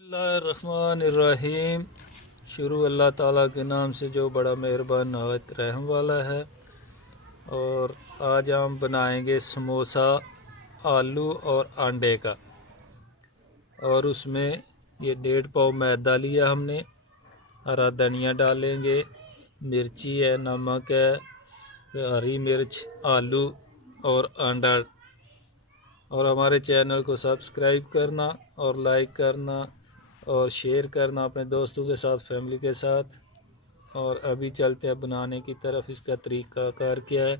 बिस्मिल्लाहिर्रहमानिर्रहीम। शुरू अल्लाह ताला के नाम से जो बड़ा मेहरबान नहायत रहम वाला है। और आज हम बनाएंगे समोसा आलू और अंडे का। और उसमें ये 1.5 पाव मैदा लिया हमने, हरा धनिया डालेंगे, मिर्ची है, नमक है, हरी मिर्च, आलू और अंडा। और हमारे चैनल को सब्सक्राइब करना और लाइक करना और शेयर करना अपने दोस्तों के साथ, फैमिली के साथ। और अभी चलते हैं बनाने की तरफ। इसका तरीकाकार क्या है।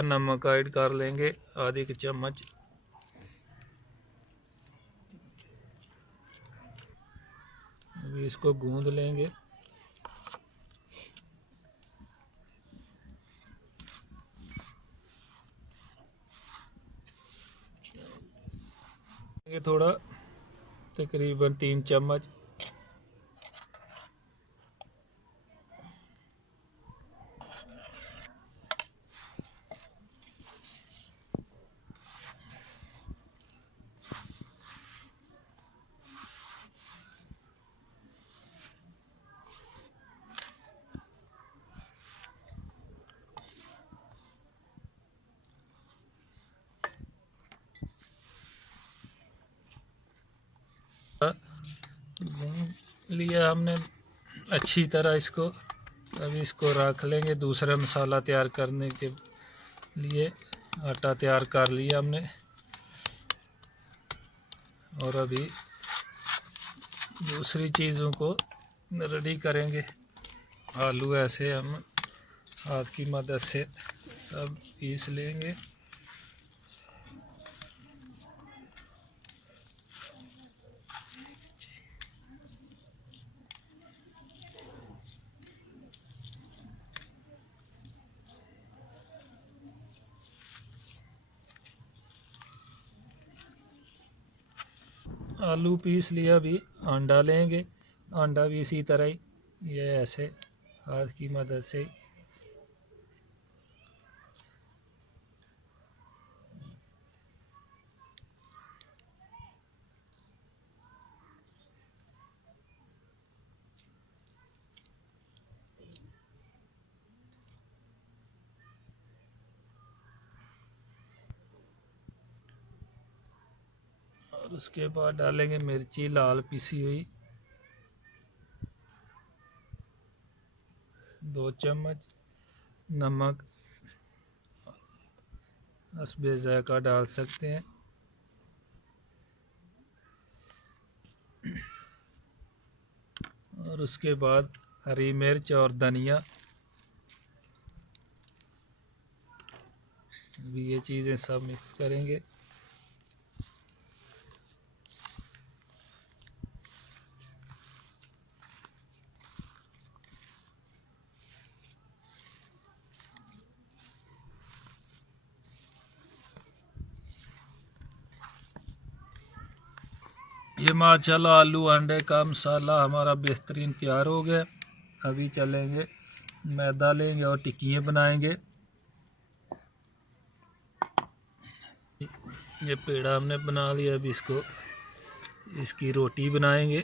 नमक ऐड कर लेंगे आधे के चम्मच। अभी इसको गूंद लेंगे। थोड़ा तकरीबन 3 चम्मच। लिया हमने अच्छी तरह इसको। अभी इसको रख लेंगे दूसरा मसाला तैयार करने के लिए। आटा तैयार कर लिया हमने। और अभी दूसरी चीज़ों को रेडी करेंगे। आलू ऐसे हम हाथ की मदद से सब पीस लेंगे। आलू पीस लिया। अभी अंडा लेंगे। अंडा भी इसी तरह ही ये ऐसे हाथ की मदद से और उसके बाद डालेंगे मिर्ची लाल पिसी हुई 2 चम्मच। नमक हस्बे ज़ायक़ा डाल सकते हैं। और उसके बाद हरी मिर्च और धनिया। भी ये चीज़ें सब मिक्स करेंगे। ये माशाल्लाह आलू अंडे का मसाला हमारा बेहतरीन तैयार हो गया। अभी चलेंगे मैदा लेंगे और टिक्कियाँ बनाएंगे। ये पेड़ा हमने बना लिया। अभी इसकी रोटी बनाएंगे।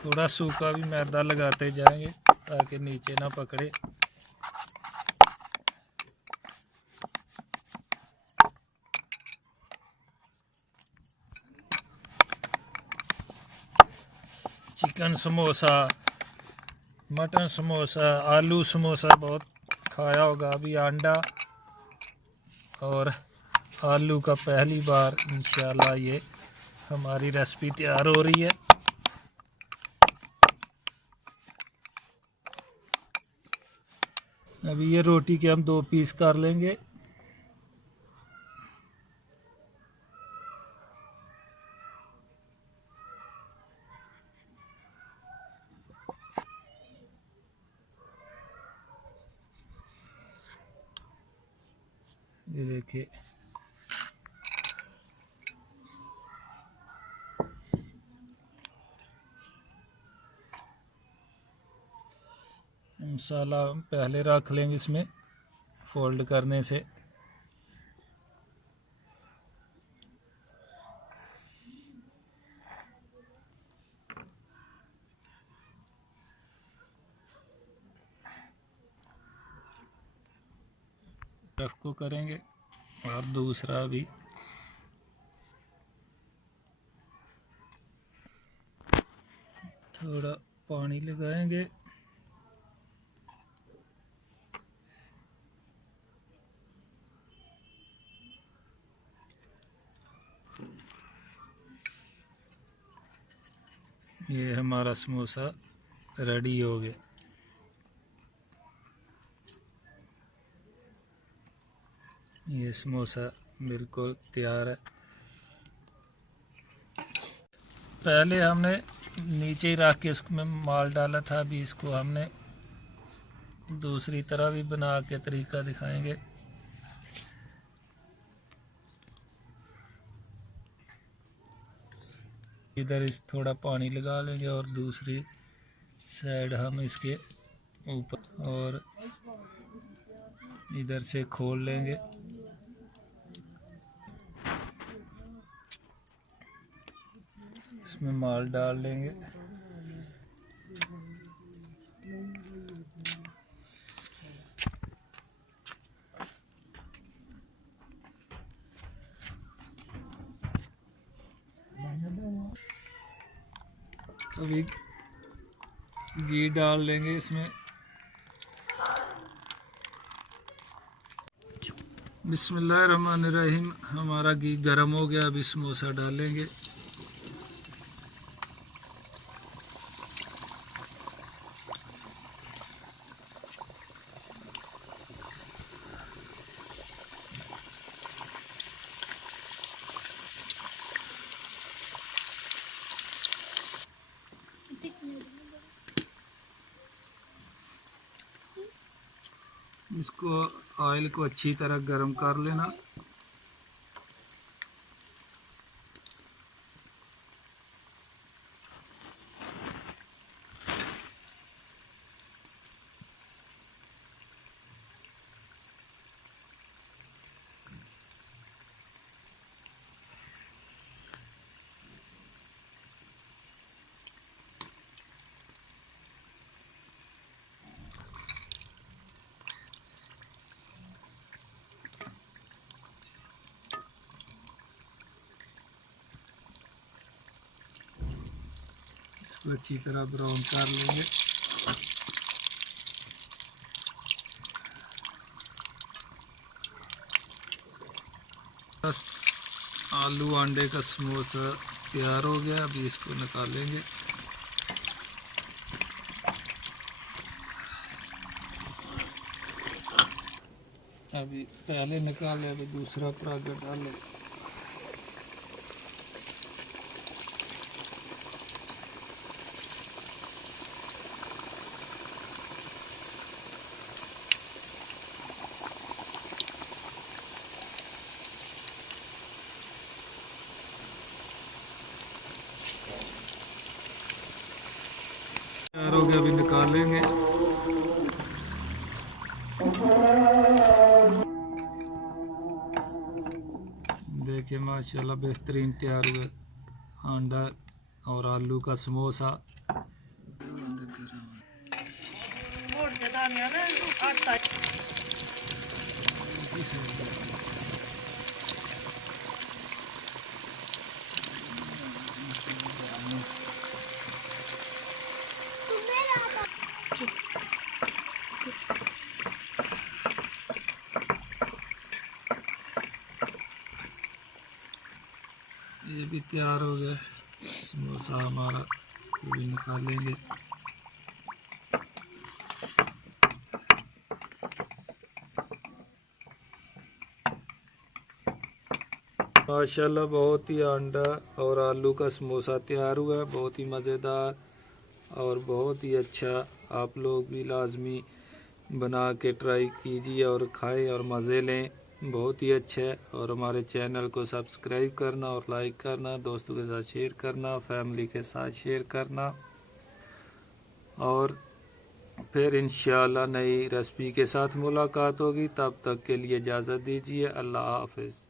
थोड़ा सूखा भी मैदा लगाते जाएंगे ताकि नीचे ना पकड़े। चिकन समोसा, मटन समोसा, आलू समोसा बहुत खाया होगा। अभी अंडा और आलू का पहली बार इंशाल्लाह ये हमारी रेसिपी तैयार हो रही है। अभी ये रोटी के हम 2 पीस कर लेंगे। ये देखिए मसाला पहले रख लेंगे इसमें फोल्ड करने से। रफ को करेंगे और दूसरा भी थोड़ा पानी लगाएंगे। ये हमारा समोसा रेडी हो गया। ये समोसा बिल्कुल तैयार है। पहले हमने नीचे ही रख के इसमें माल डाला था, अभी इसको हमने दूसरी तरह भी बना के तरीका दिखाएंगे। इधर इस थोड़ा पानी लगा लेंगे और दूसरी साइड हम इसके ऊपर और इधर से खोल लेंगे। इसमें माल डाल लेंगे। अभी घी डाल लेंगे इसमें। बिस्मिल्लाहिर्रहमानिर्रहीम। हमारा घी गर्म हो गया, अभी समोसा डालेंगे। इसको ऑयल को अच्छी तरह गर्म कर लेना। इसको अच्छी तरह ब्राउन कर लेंगे। बस आलू अंडे का समोसा तैयार हो गया, अभी इसको निकालेंगे। अभी पहले निकाले, अभी दूसरा पराठा डालें। तैयार हो गया, अभी निकालेंगे। देखिए माशाल्लाह बेहतरीन तैयार हुआ अंडा और आलू का समोसा। ये भी तैयार हो गया समोसा हमारा, इसको भी निकालेंगे। माशाल्लाह बहुत ही अंडा और आलू का समोसा तैयार हुआ है, बहुत ही मज़ेदार और बहुत ही अच्छा। आप लोग भी लाजमी बना के ट्राई कीजिए और खाएं और मज़े लें, बहुत ही अच्छा है। और हमारे चैनल को सब्सक्राइब करना और लाइक करना, दोस्तों के साथ शेयर करना, फैमिली के साथ शेयर करना। और फिर इंशाअल्लाह नई रेसिपी के साथ मुलाकात होगी। तब तक के लिए इजाज़त दीजिए। अल्लाह हाफ़िज़।